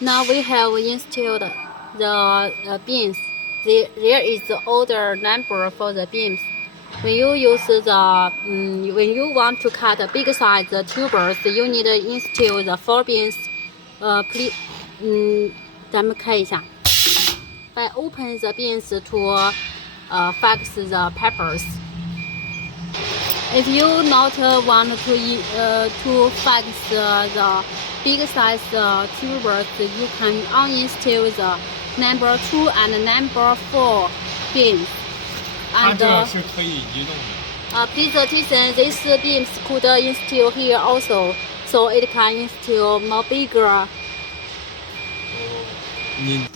Now we have installed the beams. There is the order number for the beams. When you use when you want to cut a big size tubers, you need to install the 4 beams. Please, 咱们看一下。By open the beams to fix the papers. If you not want to fix the big size tubers, you can uninstall the number 2 and number 4 beams. 它 And 这个是可以移动的。please attention, these beams could install here also, so it can install more bigger. 你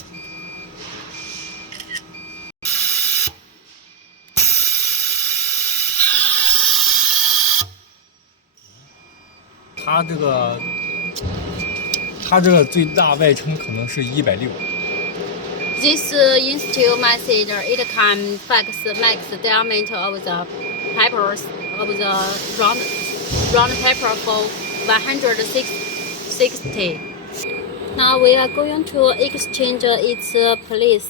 它这个最大外撑可能是160。This install method, it can fix max diameter of the papers of the round paper for 160. Now we are going to exchange its place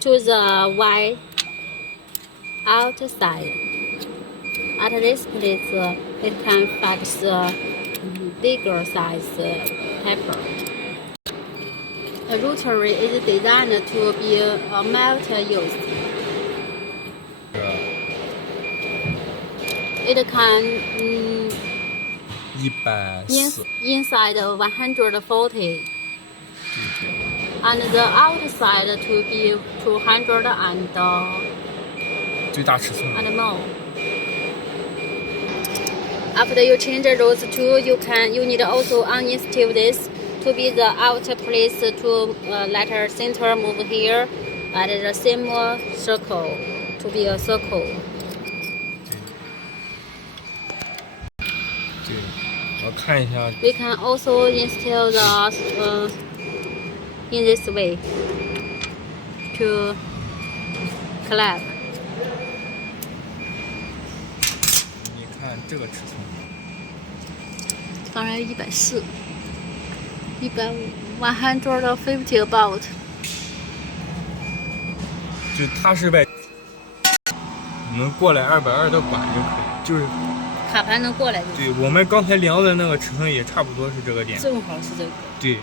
to the Y outside. At this place, it can fix bigger size paper. The rotary is designed to be multi-use. It can 140。 inside 140, and the outside to be 200 and 最大尺寸。 and more. After you change those two, you need also uninstall this to be the outer place to let the center move here, and the same circle to be a circle. 对，我看一下。 We can also install the in this way to collect. 你看这个尺寸。当然140，150 about. 就它是外，我们过来220的管就可以，就是卡盘能过来就行。对我们刚才量的那个尺寸也差不多是这个点。正好是这个。对。